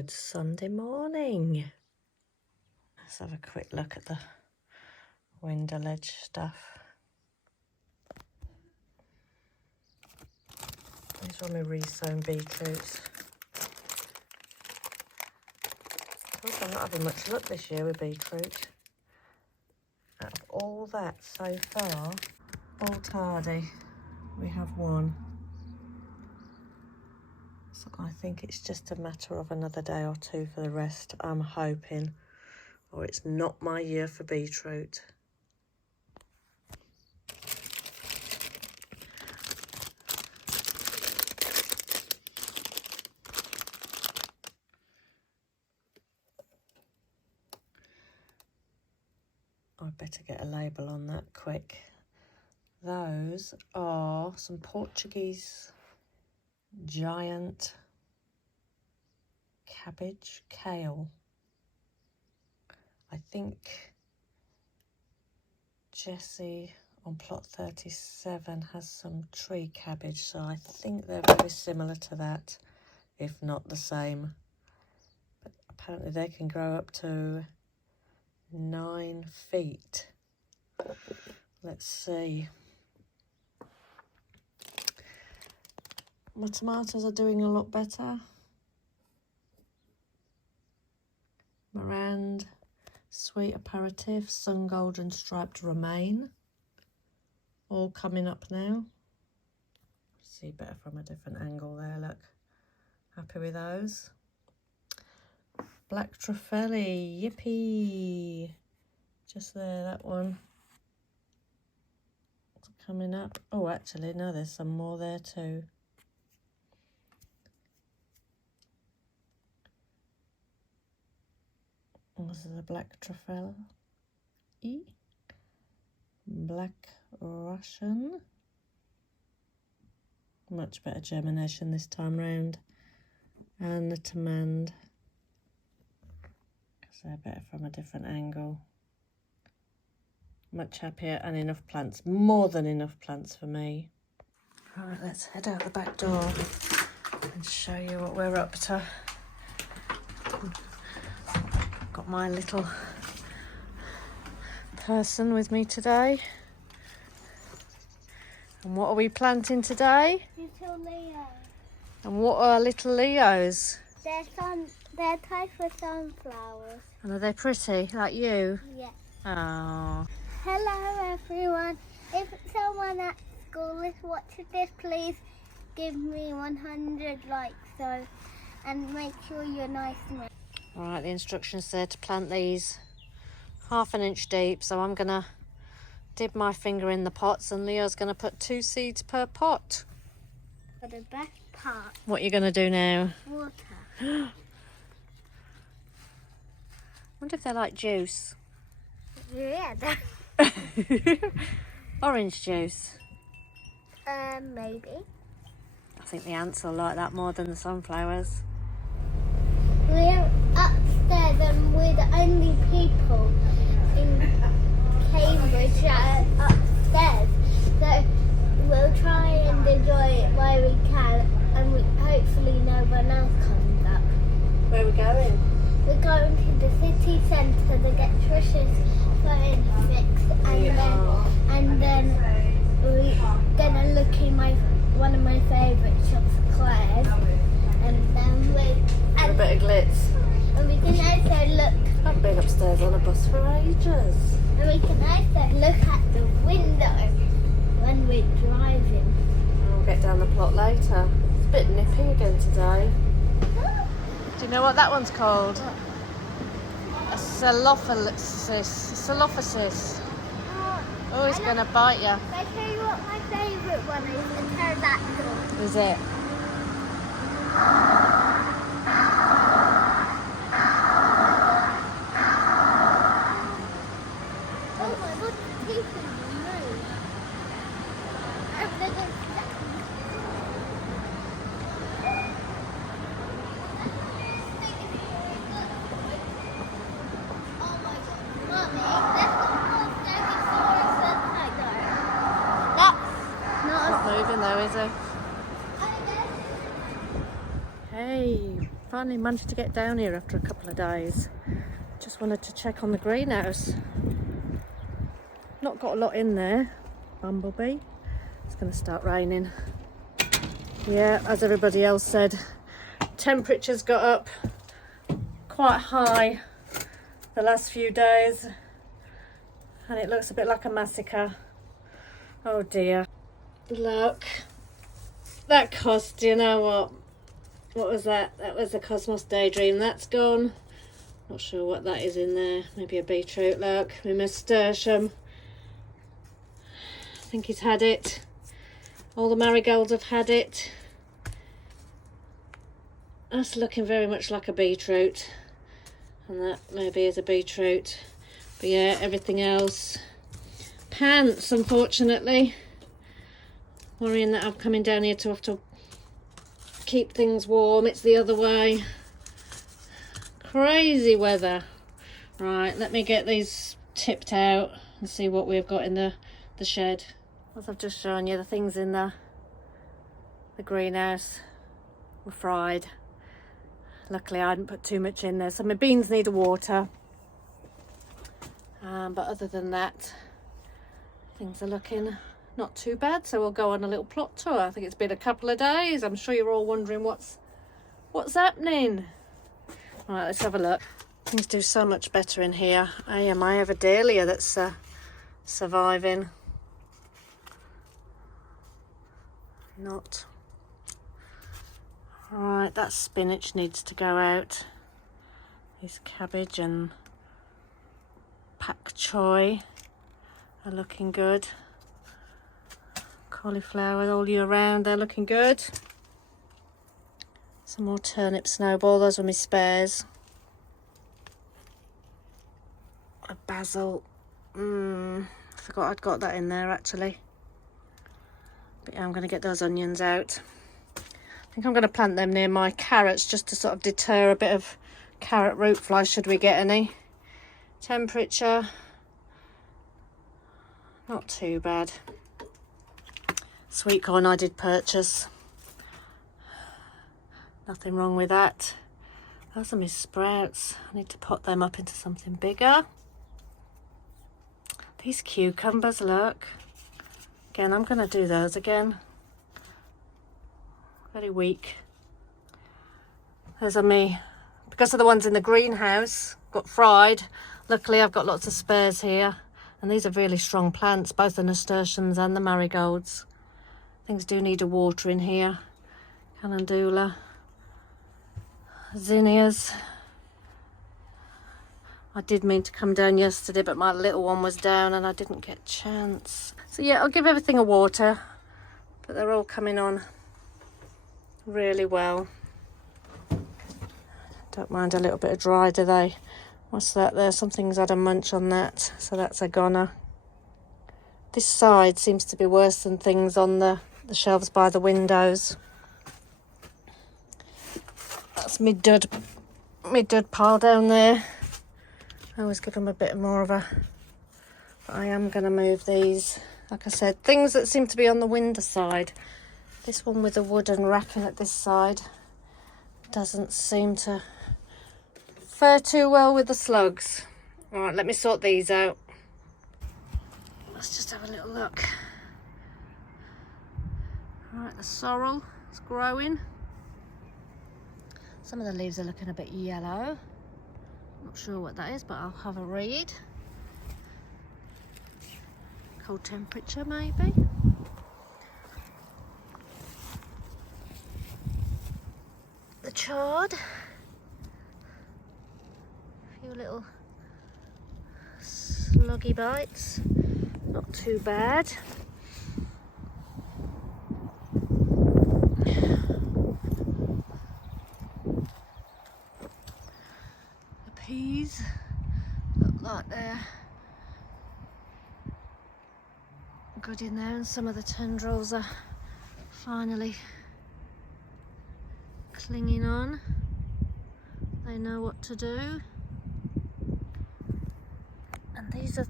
Good Sunday morning. Let's have a quick look at the window ledge stuff. These are my resown beetroots. I'm not having much luck this year with beetroot. Out of all that so far, all tardy, we have one. So I think it's just a matter of another day or two for the rest, I'm hoping. Or it's not my year for beetroot. I'd better get a label on that quick. Those are some Portuguese giant cabbage kale. I think Jessie on plot 37 has some tree cabbage, so I think they're very similar to that, if not the same. But apparently they can grow up to 9 feet. Let's see. My tomatoes are doing a lot better. Morels, sweet aperitif, sun golden striped romaine. All coming up now. See better from a different angle there, look. Happy with those. Black Troffelli, yippee. Just there, that one. It's coming up. Oh, actually, no, there's some more there too. This is a black Troffelli. Black Russian. Much better germination this time round. And the Tamand. Because they're better from a different angle. Much happier and enough plants. More than enough plants for me. Right, let's head out the back door and show you what we're up to. Got my little person with me today. And what are we planting today? Little Leo. And what are little Leos? They're type of sunflowers. And are they pretty, like you? Yeah. Oh. Hello everyone. If someone at school is watching this, please give me 100 likes and make sure you're nice to me. Alright, the instructions there to plant these 1/2 inch deep, so I'm gonna dip my finger in the pots and Leo's gonna put 2 seeds per pot. For the best part, What are you gonna do now? water. Wonder if they like juice. Yeah. Orange juice. Maybe. I think the ants will like that more than the sunflowers. We're upstairs and we're the only people in Cambridge upstairs. So we'll try and enjoy it where we can, and hopefully no one else comes up. Where are we going? We're going to the city centre to get Trish's phone fixed, and then we're gonna look in one of my favourite shops, Claire's, and then A bit of glitz. and we can also look. I haven't been upstairs on a bus for ages. And we can also look at the window when we're driving. We'll get down the plot later. It's a bit nippy again today. Do you know what that one's called? A Celophysis. Oh, he's going to bite you. I tell you what my favourite one is, a pterodactyl. Is it? Oh my god, the teeth in the nose. I'm gonna Not moving though, is he? Hey, Finally managed to get down here after a couple of days. Just wanted to check on the greenhouse. Not got a lot in there. Bumblebee. It's going to start raining. Yeah, as everybody else said, temperatures got up quite high the last few days and it looks a bit like a massacre. Oh dear. Look, that cost, you know what was that? That was the Cosmos Daydream. That's gone. Not sure what that is in there. Maybe a beetroot. Look, my nasturtium. I think he's had it. All the marigolds have had it. That's looking very much like a beetroot. And that maybe is a beetroot. But yeah, everything else. Pants, unfortunately. Worrying that I'm coming down here to have to keep things warm. It's the other way. Crazy weather. Right, let me get these tipped out and see what we've got in the shed. As I've just shown you, the things in the greenhouse were fried. Luckily I didn't put too much in there. So my beans need water. But other than that, things are looking not too bad. So we'll go on a little plot tour. I think it's been a couple of days. I'm sure you're all wondering what's happening. Right, let's have a look. Things do so much better in here. I have a dahlia that's surviving. Not. Right, that spinach needs to go out. This cabbage and Pak Choi are looking good. Cauliflower all year round, they're looking good. Some more turnip snowball, those were my spares. A basil. I forgot I'd got that in there actually. But yeah, I'm going to get those onions out. I think I'm going to plant them near my carrots just to sort of deter a bit of carrot root fly should we get any. Temperature, not too bad. Sweet corn I did purchase. Nothing wrong with that. Those are my sprouts. I need to pot them up into something bigger. These cucumbers, look. Again, I'm going to do those again. Very weak. Those are me. Because of the ones in the greenhouse, got fried. Luckily, I've got lots of spares here. And these are really strong plants, both the nasturtiums and the marigolds. Things do need a water in here. Calendula. Zinnias. I did mean to come down yesterday, but my little one was down and I didn't get a chance. So yeah, I'll give everything a water, but they're all coming on really well. Don't mind a little bit of dry, do they? What's that there? Something's had a munch on that, so that's a goner. This side seems to be worse than things on the shelves by the windows. That's me dud pile down there. I always give them a bit more of a... But I am going to move these. Like I said, things that seem to be on the window side. This one with the wooden racking at this side doesn't seem to fare too well with the slugs. All right, let me sort these out. Let's just have a little look. All right, the sorrel is growing. Some of the leaves are looking a bit yellow. Not sure what that is, but I'll have a read. Cold temperature, maybe. The chard. A few little sluggy bites. Not too bad. Peas look like they're good in there, and some of the tendrils are finally clinging on. They know what to do. And these are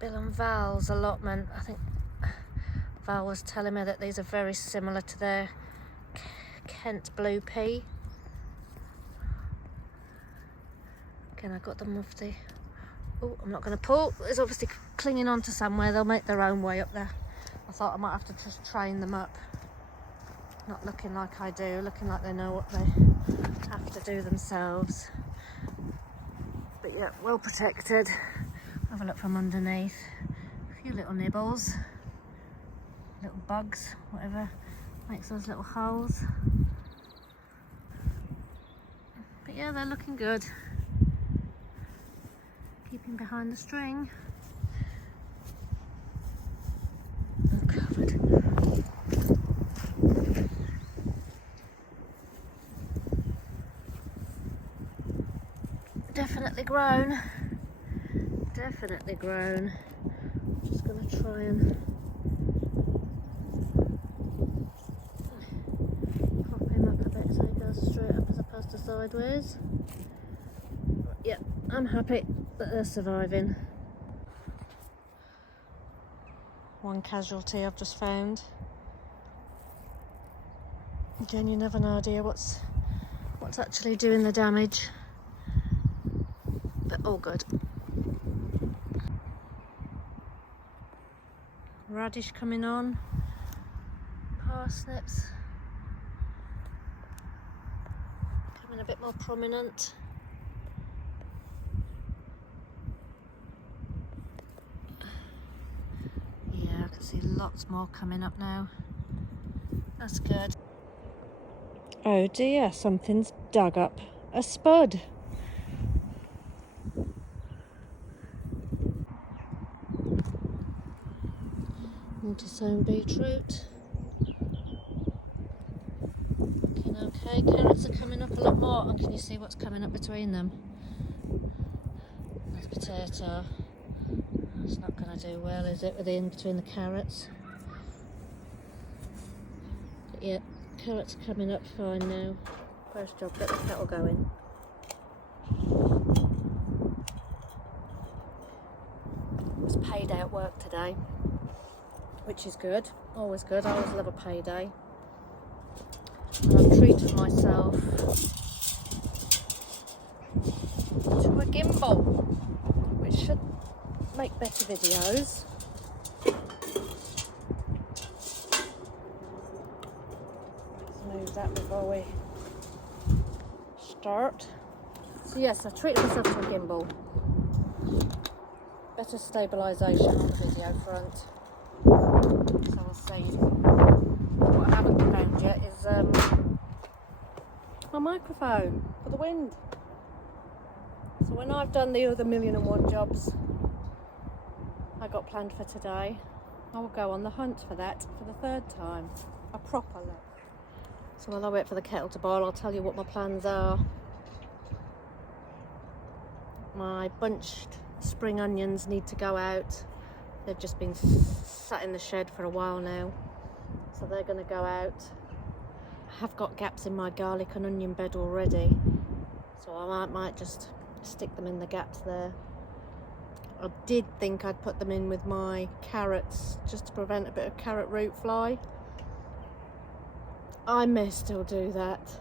Bill and Val's allotment. I think Val was telling me that these are very similar to their Kent Blue Pea. Again, I got them off the... Oh, I'm not going to pull. It's obviously clinging on to somewhere. They'll make their own way up there. I thought I might have to just train them up. Not looking like I do, looking like they know what they have to do themselves. But yeah, well protected. Have a look from underneath. A few little nibbles. Little bugs, whatever makes those little holes. But yeah, they're looking good. Keeping behind the string. All covered. Definitely grown. Definitely grown. Just going to try and prop him up a bit so he goes straight up as opposed to sideways. Yeah, I'm happy that they're surviving. One casualty I've just found. Again, you never know, dear, what's actually doing the damage. But all good. Radish coming on. Parsnips becoming a bit more prominent. Yeah, I can see lots more coming up now. That's good. Oh dear, something's dug up a spud. Multi-sown beetroot. Looking okay. Carrots are coming up a lot more. And can you see what's coming up between them? There's potato. It's not going to do well, is it, with the in between the carrots? But yeah, carrots are coming up fine now. First job, get the kettle going. It was payday at work today, which is good, always good. I always love a payday. And I've treated myself to a gimbal, which should make better videos. Let's move that before we start. So yes, I treated myself to a gimbal. Better stabilisation on the video front. So we'll see. What I haven't found yet is my microphone for the wind. So when I've done the other 1,000,001 jobs I got planned for today, I will go on the hunt for that for the third time. A proper look. So while I wait for the kettle to boil, I'll tell you what my plans are. My bunched spring onions need to go out. They've just been sat in the shed for a while now, so they're going to go out. I have got gaps in my garlic and onion bed already, so I might just stick them in the gaps there. I did think I'd put them in with my carrots just to prevent a bit of carrot root fly. I may still do that.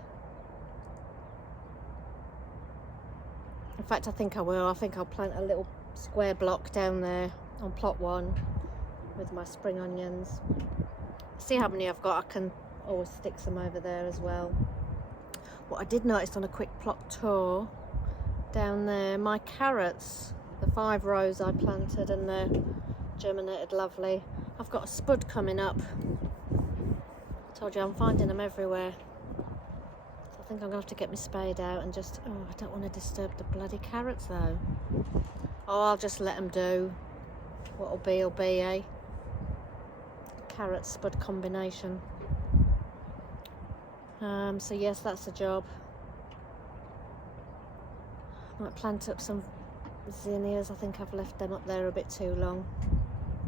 In fact, I think I will. I think I'll plant a little square block down there on plot 1 with my spring onions. See how many I've got. I can always stick some over there as well. What I did notice on a quick plot tour down there, my carrots, the 5 rows I planted, and they're germinated lovely. I've got a spud coming up. I told you I'm finding them everywhere. So I think I'm going to have to get my spade out and just, I don't want to disturb the bloody carrots though. Oh, I'll just let them do. What'll be will be, eh? Carrot spud combination. So yes, that's a job. Might plant up some zinnias. I think I've left them up there a bit too long,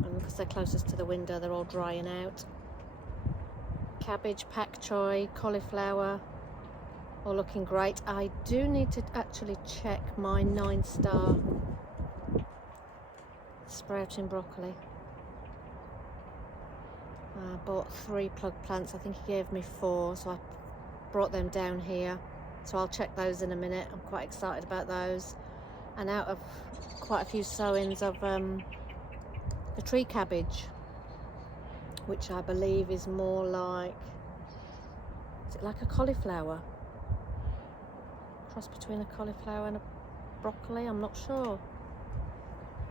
and because they're closest to the window, they're all drying out. Cabbage, pak choi, cauliflower, all looking great. I do need to actually check my 9-star sprouting broccoli. I bought 3 plug plants. I think he gave me 4, so I brought them down here. So I'll check those in a minute. I'm quite excited about those. And out of quite a few sowings of the tree cabbage, which I believe is more like, is it like a cauliflower? Cross between a cauliflower and a broccoli, I'm not sure.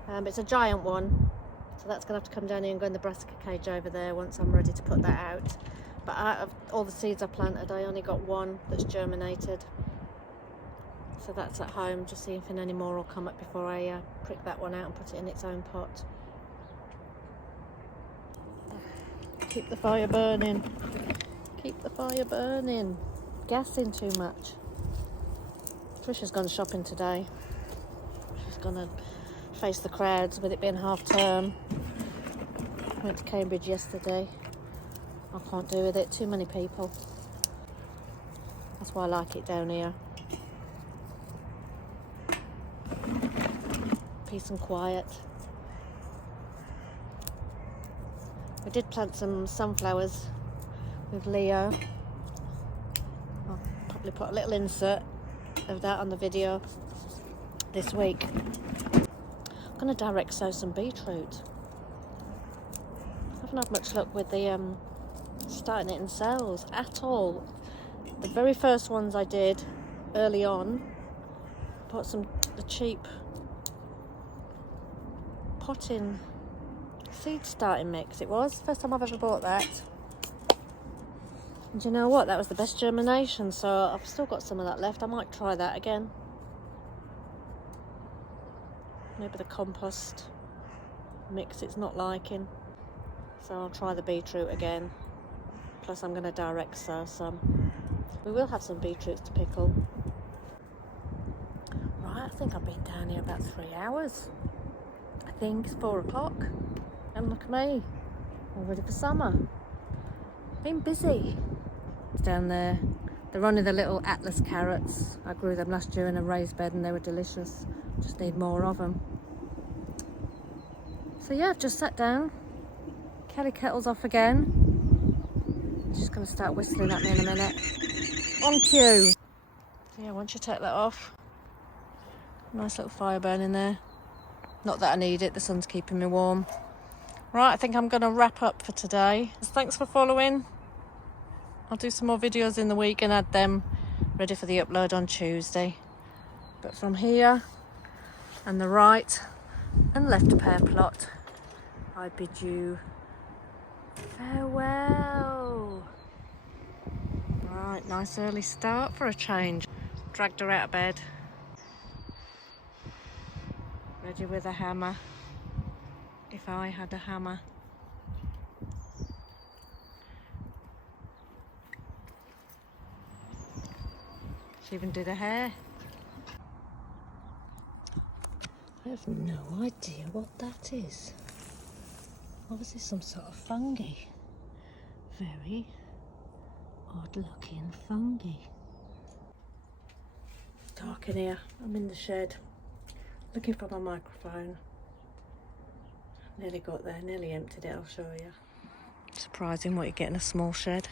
It's a giant one, so that's going to have to come down here and go in the brassica cage over there once I'm ready to put that out. But out of all the seeds I planted, I only got 1 that's germinated. So that's at home, just seeing if any more will come up before I prick that one out and put it in its own pot. Keep the fire burning. Keep the fire burning. Gassing too much. Trisha's gone shopping today. She's gonna face the crowds with it being half term. Went to Cambridge yesterday. I can't do with it, too many people. That's why I like it down here. Peace and quiet. We did plant some sunflowers with Leo. I'll probably put a little insert of that on the video this week. I'm going to direct sow some beetroot. I haven't had much luck with the starting it in cells at all. The very first ones I did early on, bought the cheap potting seed starting mix. It was first time I've ever bought that. And you know what, that was the best germination, so I've still got some of that left. I might try that again. Maybe the compost mix it's not liking, so I'll try the beetroot again. Plus I'm going to direct sow some. We will have some beetroots to pickle. Right, I think I've been down here about 3 hours. I think it's 4 o'clock. And look at me, all ready for summer. Been busy. It's down there. They're only the little Atlas carrots. I grew them last year in a raised bed and they were delicious. Just need more of them. So yeah, I've just sat down. Kelly kettle's off again. She's going to start whistling at me in a minute. On cue. Yeah, once you take that off, nice little fire burning there. Not that I need it, the sun's keeping me warm. Right, I think I'm going to wrap up for today. Thanks for following. I'll do some more videos in the week and add them ready for the upload on Tuesday. But from here and the right and left pear plot, I bid you farewell. Right, nice early start for a change. Dragged her out of bed. Ready with a hammer. If I had a hammer. She even did her hair. I have no idea what that is. Obviously some sort of fungi. Very odd looking fungi. Dark in here. I'm in the shed looking for my microphone. Nearly got there, nearly emptied it, I'll show you. Surprising what you get in a small shed.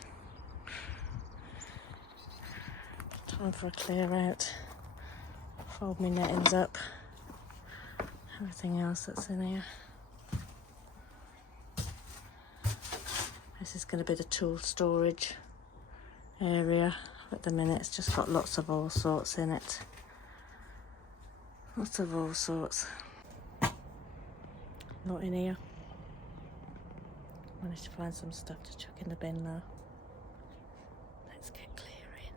Time for a clear out. Fold my nettings up. Everything else that's in here. This is going to be the tool storage area. At the minute it's just got lots of all sorts in it. Lots of all sorts. Not in here. Managed to find some stuff to chuck in the bin though. Let's get clearing.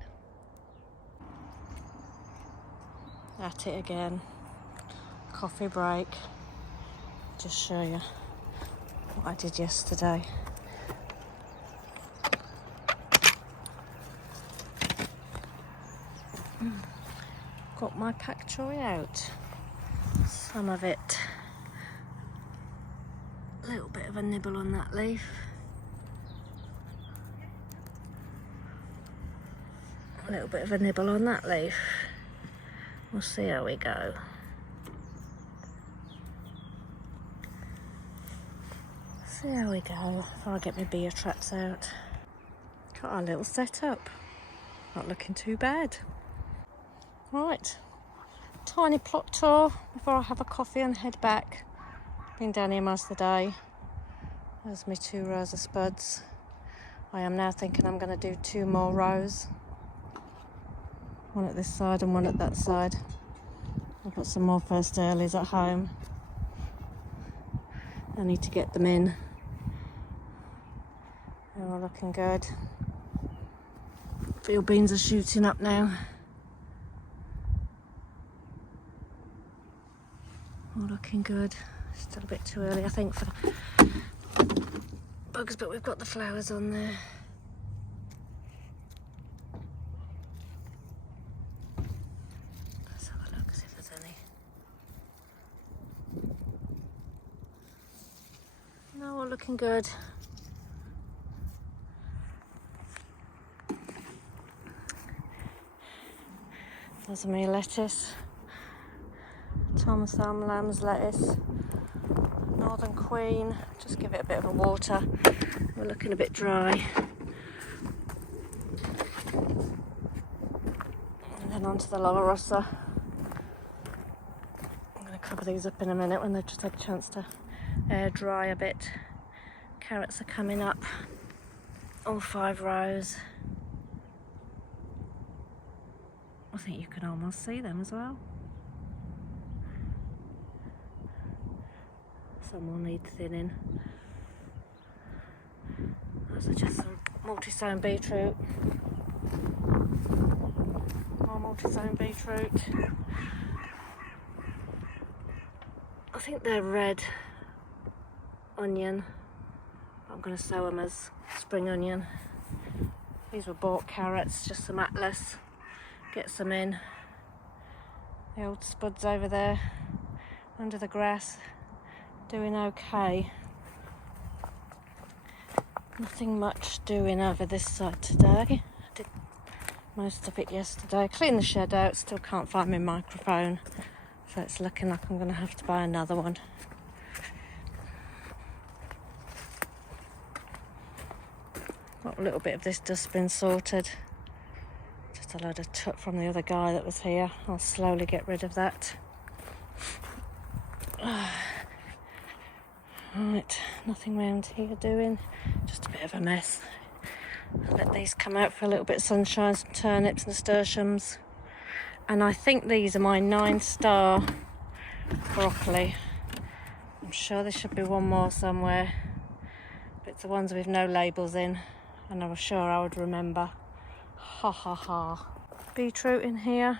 At it again. Coffee break. Just show you what I did yesterday. Got my Pak Choi out. Some of it. A little bit of a nibble on that leaf. A little bit of a nibble on that leaf. We'll see how we go. See how we go before I get my beer traps out. Got our little setup. Not looking too bad. Right, tiny plot tour before I have a coffee and head back. Been down here most of the day. There's my 2 rows of spuds. I am now thinking I'm going to do 2 more rows. One at this side and one at that side. I've got some more first earlies at home. I need to get them in. They're all looking good. Field beans are shooting up now. All looking good. Still a bit too early, I think, for bugs, but we've got the flowers on there. Let's have a look, see if there's any. No, all looking good. There's my lettuce. Tom Thumb lamb's lettuce. Northern Queen. Just give it a bit of a water. We're looking a bit dry. And then onto the lower Rossa. I'm going to cover these up in a minute when they've just had a chance to air dry a bit. Carrots are coming up. All 5 rows. I think you can almost see them as well. Some will need thinning. Those are just some multi-sown beetroot. More multi-sown beetroot. I think they're red onion. I'm going to sow them as spring onion. These were bought carrots, just some atlas. Get some in. The old spuds over there under the grass, doing okay. Nothing much doing over this side today. I did most of it yesterday. Cleaned the shed out, still can't find my microphone, so it's looking like I'm going to have to buy another one. Got a little bit of this dustbin sorted. Just a load of tut from the other guy that was here. I'll slowly get rid of that. Right, nothing round here doing. Just a bit of a mess. I'll let these come out for a little bit of sunshine, some turnips, nasturtiums. And I think these are my 9-star broccoli. I'm sure there should be one more somewhere. But it's the ones with no labels in. And I was sure I would remember. Ha ha ha. Beetroot in here.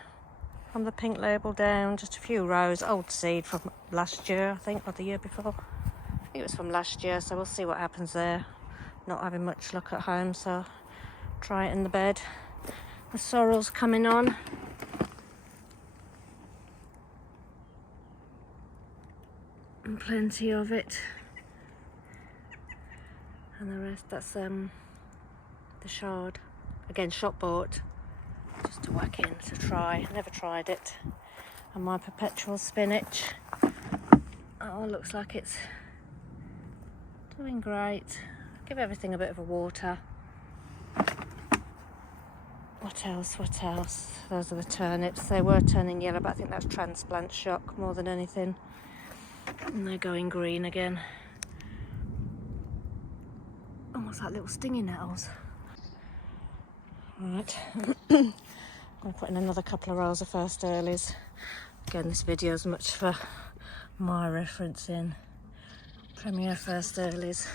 From the pink label down, just a few rows. Old seed from last year, I think, or the year before. I think it was from last year, so we'll see what happens there. Not having much luck at home, so try it in the bed. The sorrel's coming on. And plenty of it. And the rest, that's the shard. Again, shop bought. Just to whack in to try. Never tried it. And my perpetual spinach. Oh, looks like it's doing great. Give everything a bit of a water. What else? What else? Those are the turnips. They were turning yellow, but I think that's transplant shock more than anything. And they're going green again. Almost like little stinging nettles. Right. I'm going to put in another couple of rows of first earlies. Again, this video is much for my referencing. Premier first earlies.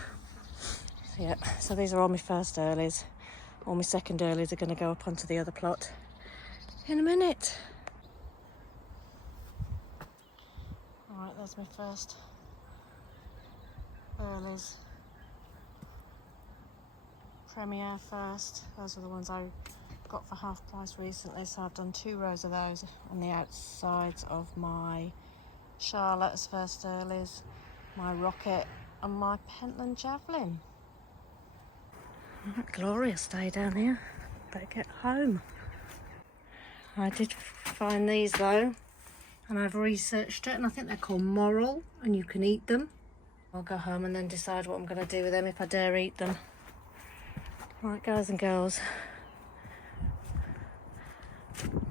Yeah, so these are all my first earlies. All my second earlies are going to go up onto the other plot in a minute. Alright, there's my first earlies. Premier first. Those are the ones I got for half price recently, so I've done 2 rows of those on the outsides of my Charlotte as first earlies, my Rocket and my Pentland Javelin. Glorious day down here. Better get home. I did find these though, and I've researched it, and I think they're called Morel, and you can eat them. I'll go home and then decide what I'm going to do with them, if I dare eat them. Right, guys and girls,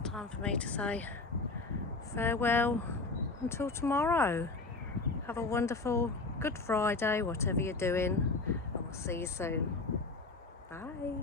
time for me to say farewell until tomorrow. Have a wonderful Good Friday, whatever you're doing, and we'll see you soon. Bye.